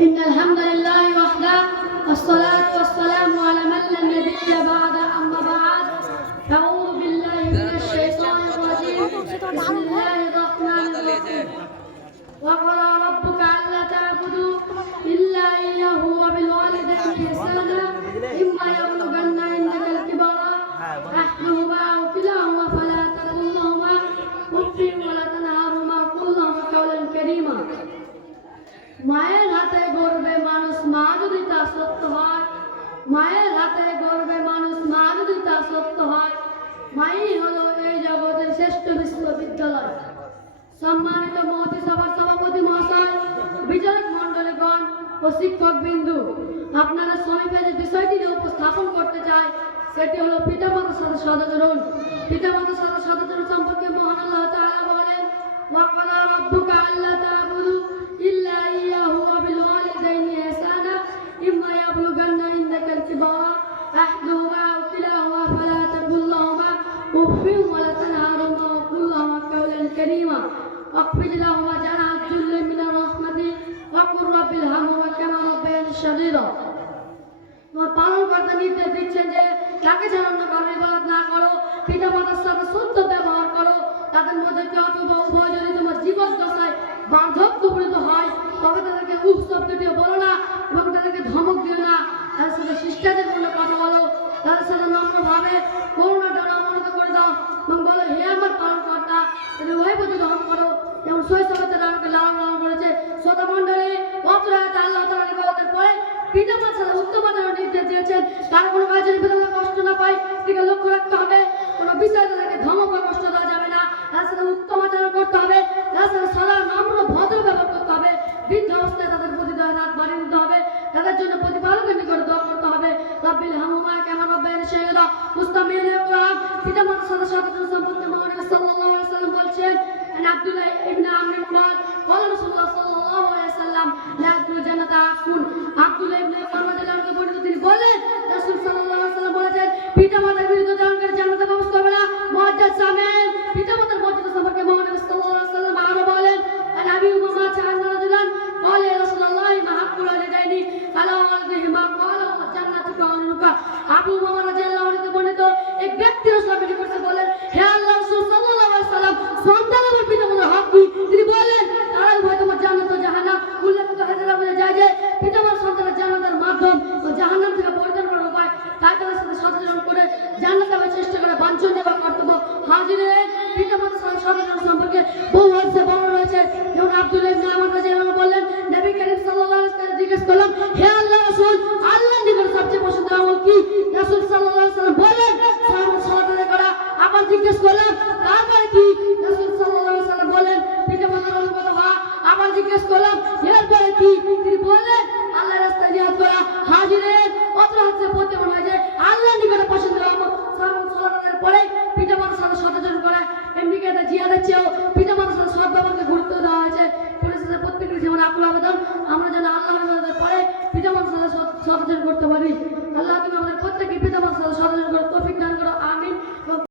إن الحمد لله وحده والصلاة والسلام على من لا نبي بعد أما بعد أعوذ بالله من الشيطان الرجيم بسم الله الرحمن الرحيم وقضى ربك ألا تعبدوا إلا إياه وبالوالدين إحسانا إما يبلغن عندك الكبر أحدهما أو كلاهما فلا تقل لهما أف ولا تنهرهما وقل لهما قولا كريما মায়ের হাতে গর্বে মানুষ মা যদি তা সত্য হয় মায়ের হাতে গর্বে মানুষ মা যদি তা সত্য হয় মাই হলো এই জগতের শ্রেষ্ঠ বিশ্ববিদ্যালয়। সম্মানিত মহতি সভার সভাপতি মহাশয়, বিচারক মণ্ডলীগণ ও শিক্ষক বিন্দু, আপনারা সমীপে যে বিষয়টি উপস্থাপন করতে চাই সেটি হলো পিতামাতার সাথে সদাচরণ। পিতামাতার সাথে সদাচরণ সম্পর্কে মহান আল্লাহ তাআলা বলেন, ওয়াকাদা রাব্বুকা আল্লা তা'বুদু ইল্লা ইয়্যাহু ওয়া বিল ওয়ালিদাইনি ইহসানা ইম্মা ইয়াবলুগান্না ইনদাকাল কিবারা আহদুহুমা আও কিলাহুমা ফালা তাকুল লাহুমা উফফিন ওয়া লা তানহারহুমা ওয়া কুল লাহুমা কাওলান কারীমা ওয়াখফিদ লাহুমা জানাহাজ যুল্লি মিনার রাহমাতি ওয়া কুর রাব্বিল হামহুমা কামা রাব্বায়ানি সগীরা। পালন করতে নির্দেশ দিচ্ছেন যে তাকে যেন অন্য কারণে ইবাদত না করো, পিতা মাতার সাথে শুদ্ধ ব্যবহার করো, তাদের মধ্যে কেউ অথবা উভয় যদি তোমার জীবন দশায় বার্ধক্য উপনীত হয় তবে তাদেরকে উহ শব্দটিও বলো না এবং তাদেরকে ধমক দিও না। তাদের সাথে শিষ্টাচারপূর্ণ কথা বলো, তাদের সাথে নম্রভাবে করুণাটা অবনত করে দাও এবং বলো, হে আমার পালনকর্তা, তুমি ওই প্রতি গ্রহণ করো যেমন শৈশবে তারা আমাকে লালন পালন করেছে। শ্রোতা মণ্ডলী, অত্র আয়াতে আল্লাহ তাআলা ইবাদতের পরে পিতা মাতার সাথে উত্তম আচরণের নির্দেশ দিয়েছেন। তার কোনো কাজে যদি পিতা মাতা কষ্ট না পায় সেদিকে লক্ষ্য রাখতে হবে, কোনো বিষয়ে তাদেরকে ধমক বা কষ্ট দেওয়া যাবে না, তার সাথে উত্তম আচরণ করতে হবে, তার সাথে সদা নম্র ভদ্র ব্যবহার করতে হবে, বৃদ্ধ অবস্থায় তাদের প্রতি হাত বাড়িয়ে দিতে হবে, তাদের জন্য প্রতিপালকের নিকট দোয়া করতে হবে। রাব্বিল হামহুমা কামা রাব্বায়ানি সগীরা। মুস্তামিনুল কুরআন পিতা মাতার সাথে সদাচরণ সম্পর্কে মহানবী সাল্লাল্লাহু আলাইহি ওয়াসাল্লাম বলছেন, আব্দুল্লাহ ইবনে আমর قال قال رسول الله صلى الله عليه وسلم لا يدخل الجنة عاق। আব্দুল্লাহ ইবনে আমর রাদিয়াল্লাহু আনহু বর্ণিত, তিনি বলেন রাসূল সাল্লাল্লাহু আলাইহি ওয়াসাল্লাম বলেছেন, পিতামাতার বিরুদ্ধে দানকারী জান্নাতে প্রবেশ করবে না। মুআজ্জাজ সামেন পিতামাতার মর্যাদা সম্পর্কে মহানবী সাল্লাল্লাহু আলাইহি ওয়াসাল্লাম আরো বলেন, নবী উমামা চান্না রাজুলান قال يا رسول الله ما حق الوالدين على والديهما قال الجنة قانونك। আবু উমামা রাদিয়াল্লাহু আনহু বর্ণিত, এক ব্যক্তি রাসূলকে করতে বলেন, হে আল্লাহর রাসূল সাল্লাল্লাহু আলাইহি ওয়াসাল্লাম, সন্তান আমার পিতামাতার হক কি? তিনি বলেন, তারাই হয় তোমার জান্নাত ও জাহান্নাম। উল্লেখিত হাদিসে বলা যায় যে পিতামাতার সন্তানের জান্নাতের মাধ্যম ও জাহান্নাম থেকে পরিত্রাণ করার উপায়, তাই তাদের সাথে সদাচরণ করে জান্নাত লাভের চেষ্টা করে বাঞ্ছনীয় বা কর্তব্য। হাজিরিন, পিতামাতার সাথে সদাচরণ সম্পর্কে বহু হাদিসে বর্ণনা রয়েছে। যেমন আব্দুল্লাহ ইবনে আমর রাদিয়াল্লাহু আনহু বললেন, নবী করিম সাল্লাল্লাহু আলাইহি ওয়াসাল্লাম জিজ্ঞেস করলাম, হে আল্লাহর রাসূল, আল্লাহর নিকট সবচেয়ে পছন্দের আমল কি? রাসূল সাল্লাল্লাহু আলাইহি ওয়াসাল্লাম বলেন, সালাত আদায় করা। আবার জিজ্ঞেস করলাম, তারপরে কি? রাসূল সাল্লাল্লাহু আলাইহি ওয়াসাল্লাম বলেন, পিতামাতার অনুগত হওয়া। আবার জিজ্ঞেস করলাম, এরপরে কি? তিনি বললেন, আল্লাহর রাস্তায় জিহাদ করা। হাজিরিন, অত্র হাদিসে প্রতীয়মান হয় যে আল্লাহর নিকট পছন্দের আমল সালাতের পরে পিতামাতার সাথে সদাচরণ করা। এমনিকে জিহাদের চেয়েও পিতামাতার সাথে সদ্ব্যবহারকে গুরুত্ব দেওয়া হয়েছে। পরিশেষে প্রত্যেকের জীবনে আকুল আবেদন, আমরা যেন আল্লাহর ইবাদতের পরে পিতামাতার সাথে সদাচরণ করতে পারি। আল্লাহ তুমি